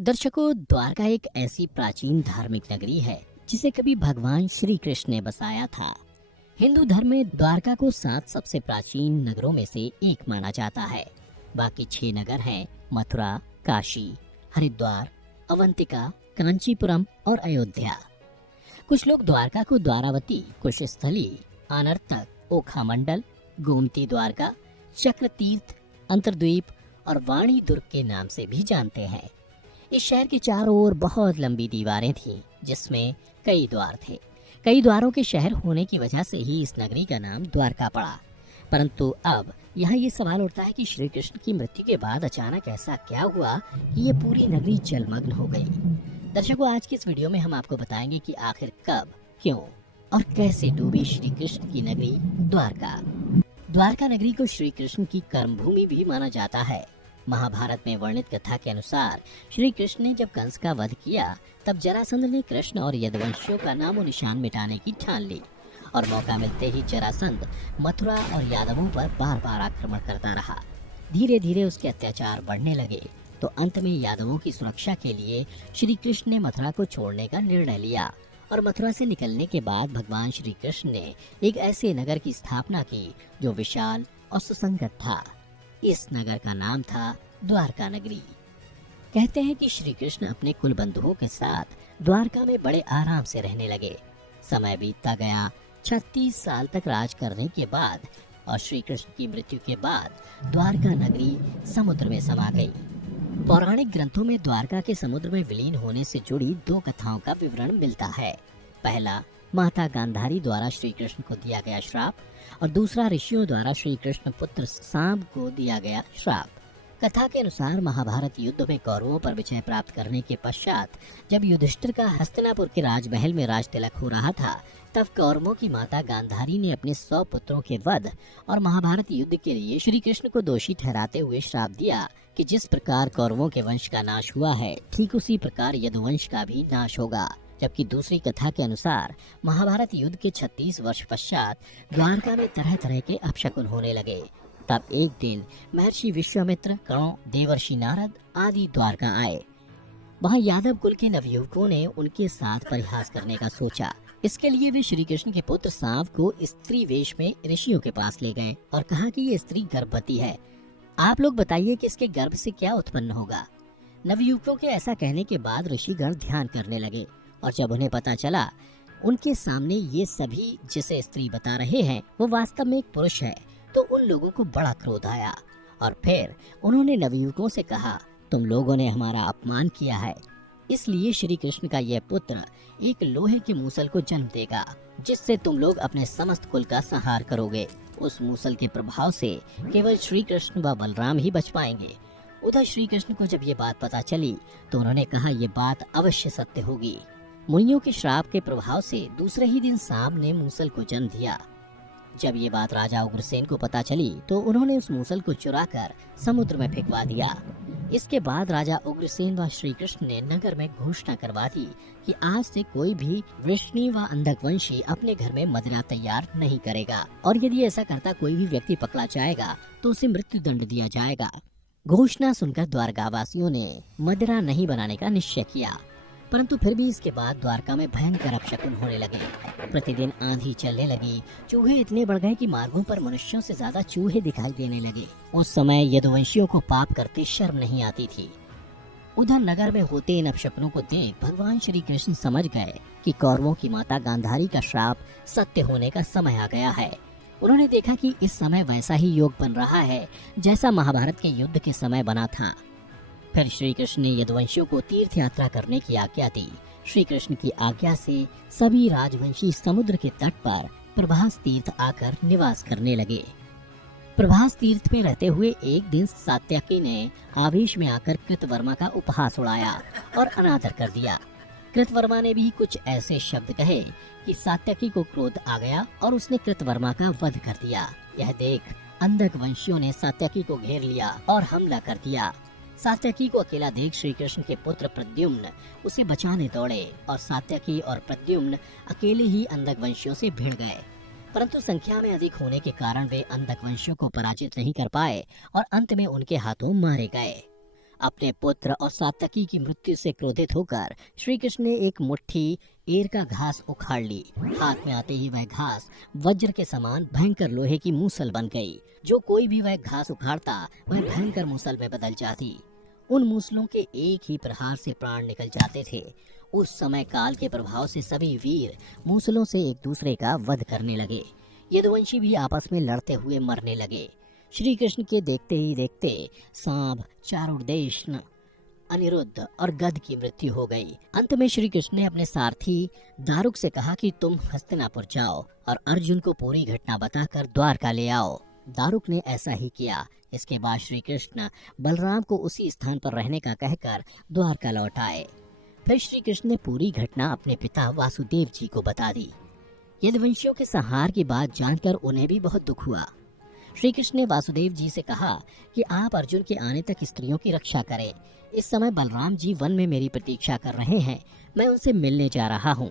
दर्शकों, द्वारका एक ऐसी प्राचीन धार्मिक नगरी है जिसे कभी भगवान श्री कृष्ण ने बसाया था। हिंदू धर्म में द्वारका को 7 सबसे प्राचीन नगरों में से एक माना जाता है। बाकी 6 नगर हैं मथुरा, काशी, हरिद्वार, अवंतिका, कांचीपुरम और अयोध्या। कुछ लोग द्वारका को द्वारावती, कुशस्थली, आनर्तक, ओखा मंडल, गोमती द्वारका, चक्र तीर्थ, अंतरद्वीप और वाणी दुर्ग के नाम से भी जानते हैं। इस शहर के चारों ओर बहुत लंबी दीवारें थीं, जिसमें कई द्वार थे। कई द्वारों के शहर होने की वजह से ही इस नगरी का नाम द्वारका पड़ा। परंतु अब यहाँ ये सवाल उठता है कि श्री कृष्ण की मृत्यु के बाद अचानक ऐसा क्या हुआ कि ये पूरी नगरी जलमग्न हो गई। दर्शकों, आज की इस वीडियो में हम आपको बताएंगे कि आखिर कब, क्यों और कैसे डूबी श्री कृष्ण की नगरी द्वारका। द्वारका नगरी को श्री कृष्ण की कर्मभूमि भी माना जाता है। महाभारत में वर्णित कथा के अनुसार श्री कृष्ण ने जब कंस का वध किया, तब जरासंध ने कृष्ण और यदुवंशियों का नामो निशान मिटाने की ठान ली और मौका मिलते ही जरासंध मथुरा और यादवों पर बार बार आक्रमण करता रहा। धीरे धीरे उसके अत्याचार बढ़ने लगे, तो अंत में यादवों की सुरक्षा के लिए श्री कृष्ण ने मथुरा को छोड़ने का निर्णय लिया और मथुरा से निकलने के बाद भगवान श्री कृष्ण ने एक ऐसे नगर की स्थापना की जो विशाल और सुसंगत था। इस नगर का नाम था द्वारका नगरी। कहते हैं कि श्री कृष्ण अपने कुल बंधुओं के साथ द्वारका में बड़े आराम से रहने लगे। समय बीतता गया। 36 साल तक राज करने के बाद और श्री कृष्ण की मृत्यु के बाद द्वारका नगरी समुद्र में समा गई। पौराणिक ग्रंथों में द्वारका के समुद्र में विलीन होने से जुड़ी 2 कथाओं का विवरण मिलता है। पहला, माता गांधारी द्वारा श्री कृष्ण को दिया गया श्राप, और दूसरा ऋषियों द्वारा श्री कृष्ण पुत्र सांब को दिया गया श्राप। कथा के अनुसार महाभारत युद्ध में कौरवों पर विजय प्राप्त करने के पश्चात जब युधिष्ठिर का हस्तिनापुर के राजमहल में राज तिलक हो रहा था, तब कौरवों की माता गांधारी ने अपने 100 पुत्रों के वध और महाभारत युद्ध के लिए श्री कृष्ण को दोषी ठहराते हुए श्राप दिया कि जिस प्रकार कौरवों के वंश का नाश हुआ है, ठीक उसी प्रकार यदुवंश का भी नाश होगा। जबकि दूसरी कथा के अनुसार महाभारत युद्ध के 36 वर्ष पश्चात द्वारका में तरह तरह के अपशकुन होने लगे। तब एक दिन महर्षि विश्वामित्र, कर्ण, देवर्षि नारद आदि द्वारका आए। वहाँ यादव कुल के नवयुवकों ने उनके साथ परिहास करने का सोचा। इसके लिए वे श्री कृष्ण के पुत्र सांब को स्त्री वेश में ऋषियों के पास ले गए और कहा कि ये स्त्री गर्भवती है। आप लोग बताइए कि इसके गर्भ से क्या उत्पन्न होगा। नवयुवकों के ऐसा कहने के बाद ऋषिगण ध्यान करने लगे और जब उन्हें पता चला उनके सामने ये सभी जिसे स्त्री बता रहे हैं वो वास्तव में एक पुरुष है, तो उन लोगों को बड़ा क्रोध आया और फिर उन्होंने नवयुवकों से कहा, तुम लोगों ने हमारा अपमान किया है, इसलिए श्री कृष्ण का यह पुत्र एक लोहे के मूसल को जन्म देगा, जिससे तुम लोग अपने समस्त कुल का संहार करोगे। उस मूसल के प्रभाव से केवल श्री कृष्ण व बलराम ही बच पाएंगे। उधर श्री कृष्ण को जब ये बात पता चली तो उन्होंने कहा, ये बात अवश्य सत्य होगी। मुनियों के श्राप के प्रभाव से दूसरे ही दिन सांब ने मूसल को जन्म दिया। जब ये बात राजा उग्रसेन को पता चली तो उन्होंने उस मूसल को चुराकर समुद्र में फेंकवा दिया। इसके बाद राजा उग्रसेन व श्री कृष्ण ने नगर में घोषणा करवा दी कि आज से कोई भी वृष्णि व अंधकवंशी अपने घर में मदिरा तैयार नहीं करेगा, और यदि ऐसा करता कोई भी व्यक्ति पकड़ा जाएगा तो उसे मृत्यु दंड दिया जाएगा। घोषणा सुनकर द्वारकावासियों ने मदिरा नहीं बनाने का निश्चय किया, परंतु फिर भी इसके बाद द्वारका में भयंकर अपशकुन होने लगे। प्रतिदिन आंधी चलने लगी, चूहे इतने बढ़ गए कि मार्गों पर मनुष्यों से ज्यादा चूहे दिखाई देने लगे। उस समय यदुवंशियों को पाप करते शर्म नहीं आती थी। उधर नगर में होते इन अपशकुनों को देख भगवान श्री कृष्ण समझ गए कि कौरवों की माता गांधारी का श्राप सत्य होने का समय आ गया है। उन्होंने देखा कि इस समय वैसा ही योग बन रहा है जैसा महाभारत के युद्ध के समय बना था। फिर श्री कृष्ण ने यदुवंशियों को तीर्थ यात्रा करने की आज्ञा दी। श्री कृष्ण की आज्ञा से सभी राजवंशी समुद्र के तट पर प्रभास तीर्थ आकर निवास करने लगे। प्रभास तीर्थ में रहते हुए एक दिन सात्यकी ने आवेश में आकर कृतवर्मा का उपहास उड़ाया और अनादर कर दिया। कृतवर्मा ने भी कुछ ऐसे शब्द कहे कि सात्यकी को क्रोध आ गया और उसने कृतवर्मा का वध कर दिया। यह देख अंधक वंशियों ने सात्यकी को घेर लिया और हमला कर दिया। सात्यकी को अकेला देख श्री कृष्ण के पुत्र प्रद्युम्न उसे बचाने दौड़े और सात्यकी और प्रद्युम्न अकेले ही अंधक वंशियों से भिड़ गए। परंतु संख्या में अधिक होने के कारण वे अंधक वंशियों को पराजित नहीं कर पाए और अंत में उनके हाथों मारे गए। अपने पुत्र और सात्यकी की मृत्यु से क्रोधित होकर श्री कृष्ण ने एक मुट्ठी एर का घास उखाड़ ली। हाथ में आते ही वह घास वज्र के समान भयंकर लोहे की मूसल बन गई। जो कोई भी वह घास उखाड़ता वह भयंकर मूसल में बदल जाती। उन मूसलों के एक ही प्रहार से प्राण निकल जाते थे। उस समय काल के प्रभाव से सभी वीर मूसलों से एक दूसरे का वध करने लगे। यदुवंशी भी आपस में लड़ते हुए मरने लगे। श्री कृष्ण के देखते ही देखते सांब, चारुदेशन, अनिरुद्ध और गद की मृत्यु हो गई। अंत में श्री कृष्ण ने अपने सारथी दारुक से कहा कि तुम हस्तिनापुर जाओ और अर्जुन को पूरी घटना बताकर द्वारका ले आओ। दारुक ने ऐसा ही किया। इसके बाद श्री कृष्ण बलराम को उसी स्थान पर रहने का कहकर द्वारका लौट आए। फिर श्री कृष्ण ने पूरी घटना अपने पिता वासुदेव जी को बता दी। यदुवंशियों के संहार की बात जानकर उन्हें भी बहुत दुख हुआ। श्री कृष्ण ने वासुदेव जी से कहा कि आप अर्जुन के आने तक स्त्रियों की रक्षा करें। इस समय बलराम जी वन में मेरी प्रतीक्षा कर रहे हैं, मैं उनसे मिलने जा रहा हूँ।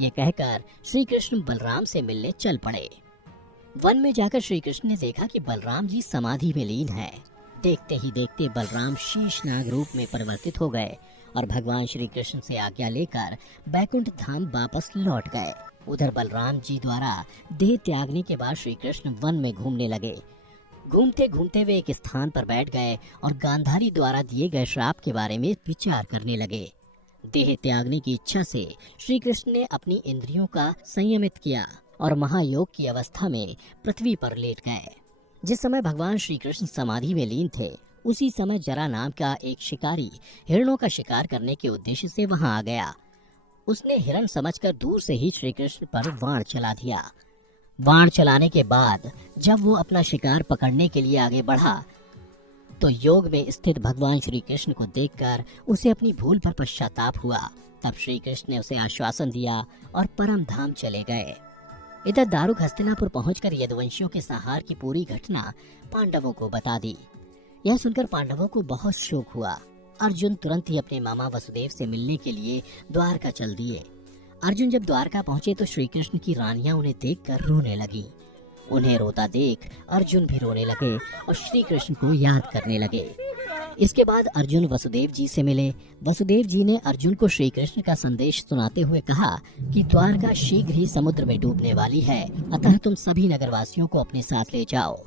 ये कहकर श्री कृष्ण बलराम से मिलने चल पड़े। वन में जाकर श्री कृष्ण ने देखा कि बलराम जी समाधि में लीन है। देखते ही देखते बलराम शीशनाग रूप में परिवर्तित हो गए और भगवान श्री कृष्ण से आज्ञा लेकर बैकुंठ धाम वापस लौट गए। उधर बलराम जी द्वारा देह त्यागने के बाद श्री कृष्ण वन में घूमने लगे। घूमते घूमते वे एक स्थान पर बैठ गए और गांधारी द्वारा दिए गए श्राप के बारे में विचार करने लगे। देह त्यागने की इच्छा से श्री कृष्ण ने अपनी इंद्रियों का संयमित किया और महायोग की अवस्था में पृथ्वी पर लेट गए। जिस समय भगवान श्री कृष्ण समाधि में लीन थे, उसी समय जरा नाम का एक शिकारी हिरणों का शिकार करने के उद्देश्य से वहां आ गया। उसने हिरण समझकर दूर से ही श्री कृष्ण पर बाण चला दिया। बाण चलाने के बाद जब वो अपना शिकार पकड़ने के लिए आगे बढ़ा तो योग में स्थित भगवान श्री कृष्ण को देखकर उसे अपनी भूल पर पश्चाताप हुआ। तब श्री कृष्ण ने उसे आश्वासन दिया और परम धाम चले गए। इधर दारुक हस्तिनापुर पहुंचकर यदुवंशियों के संहार की पूरी घटना पांडवों को बता दी। यह सुनकर पांडवों को बहुत शोक हुआ। अर्जुन तुरंत ही अपने मामा वसुदेव से मिलने के लिए द्वारका चल दिए। अर्जुन जब द्वारका पहुंचे तो श्री कृष्ण की रानियां उन्हें देखकर रोने लगी। उन्हें रोता देख अर्जुन भी रोने लगे और श्री कृष्ण को याद करने लगे। इसके बाद अर्जुन वसुदेव जी से मिले। वसुदेव जी ने अर्जुन को श्री कृष्ण का संदेश सुनाते हुए कहा कि द्वारका शीघ्र ही समुद्र में डूबने वाली है, अतः तुम सभी नगरवासियों को अपने साथ ले जाओ।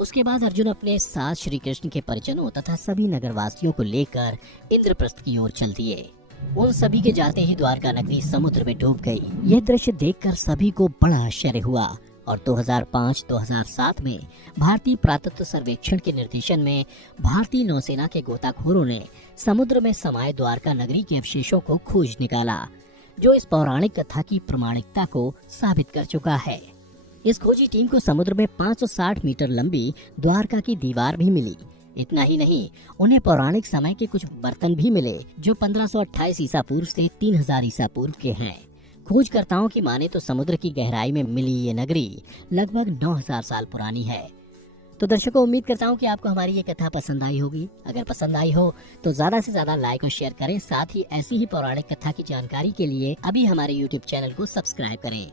उसके बाद अर्जुन अपने साथ श्री कृष्ण के परिजनों तथा सभी नगरवासियों को लेकर इंद्रप्रस्थ की ओर चल दिए। उन सभी के जाते ही द्वारका नगरी समुद्र में डूब गई। यह दृश्य देखकर सभी को बड़ा आश्चर्य हुआ और 2005-2007 में भारतीय पुरातत्व सर्वेक्षण के निर्देशन में भारतीय नौसेना के गोताखोरों ने समुद्र में समाये द्वारका नगरी के अवशेषों को खोज निकाला, जो इस पौराणिक कथा की प्रामाणिकता को साबित कर चुका है। इस खोजी टीम को समुद्र में 560 मीटर लंबी द्वारका की दीवार भी मिली। इतना ही नहीं, उन्हें पौराणिक समय के कुछ बर्तन भी मिले जो 1528 ईसा पूर्व से 3000 ईसा पूर्व के हैं। खोजकर्ताओं की माने तो समुद्र की गहराई में मिली ये नगरी लगभग 9000 साल पुरानी है। तो दर्शकों, उम्मीद करता हूँ कि आपको हमारी ये कथा पसंद आई होगी। अगर पसंद आई हो तो ज्यादा से ज्यादा लाइक और शेयर करें। साथ ही ऐसी ही पौराणिक कथा की जानकारी के लिए अभी हमारे YouTube चैनल को सब्सक्राइब करें।